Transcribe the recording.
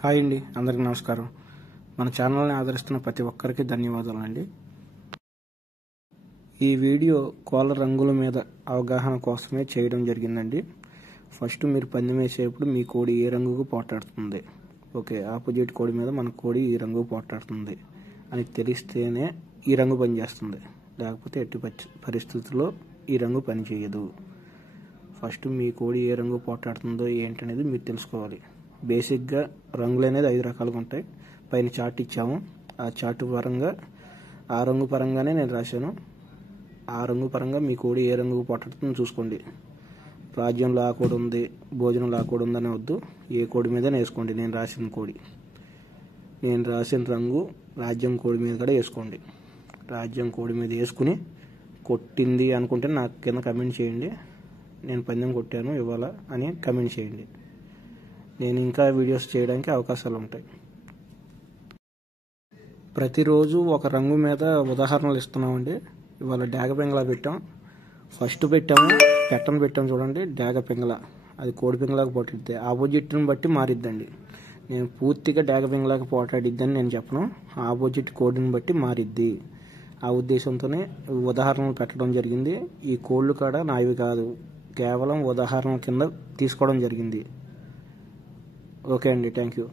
Hi అండి, అందరికీ నమస్కారం. మన ఛానల్ని ఆదరిస్తున్న ప్రతి ఒక్కరికి ధన్యవాదాలండి. ఈ వీడియో కోళ్ళ రంగుల మీద అవగాహన కోసమే చేయడం జరిగిందండి. ఫస్ట్ మీరు పందెం వేసేటప్పుడు మీ కోడి ఏ రంగుకు పోటాడుతుంది, ఓకే, ఆపోజిట్ కోడి మీద మన కోడి ఈ రంగు పోటాడుతుంది అని తెలిస్తేనే ఈ రంగు పనిచేస్తుంది, లేకపోతే ఎట్టి పరిస్థితుల్లో ఈ రంగు పనిచేయదు. ఫస్ట్ మీ కోడి ఏ రంగు పోటాడుతుందో ఏంటనేది మీరు తెలుసుకోవాలి. బేసిక్గా రంగులు అనేది 5 రకాలుగా ఉంటాయి. పైన చార్ట్ ఇచ్చాము, ఆ చార్ట్ పరంగా ఆ రంగు పరంగానే నేను రాశాను. ఆ రంగు పరంగా మీ కోడి ఏ రంగు పోటాడుతుందో చూసుకోండి. రాజ్యంలో ఆ కోడి ఉంది, భోజనంలో ఆ కోడి ఉందని వద్దు, ఏ కోడి మీద వేసుకోండి. నేను రాసిన రంగు రాజ్యం కోడి మీద కూడా వేసుకోండి. రాజ్యం కోడి మీద వేసుకుని కొట్టింది అనుకుంటే నాకు కింద కమెంట్ చేయండి. నేను పందెం కొట్టాను ఇవాళ అని కమెంట్ చేయండి. నేను ఇంకా వీడియోస్ చేయడానికి అవకాశాలు ఉంటాయి. ప్రతిరోజు ఒక రంగు మీద ఉదాహరణలు ఇస్తున్నామండి. ఇవాళ డాగ పింగళ పెట్టాం, ఫస్ట్ పెట్టాము చూడండి. డాగ పింగళ అది కోడి పింగళకు పోటాడిద్ది, ఆపోజిట్ని బట్టి మారిద్దండి. నేను పూర్తిగా డాగ పింగళకు పోటాడిద్దని నేను చెప్పను, ఆపోజిట్ కోడిని బట్టి మారిద్ది. ఆ ఉద్దేశంతోనే ఉదాహరణలు పెట్టడం జరిగింది. ఈ కోళ్ళు కూడా నావి కాదు, కేవలం ఉదాహరణ కింద తీసుకోవడం జరిగింది. ఓకే అండి, థ్యాంక్ యూ.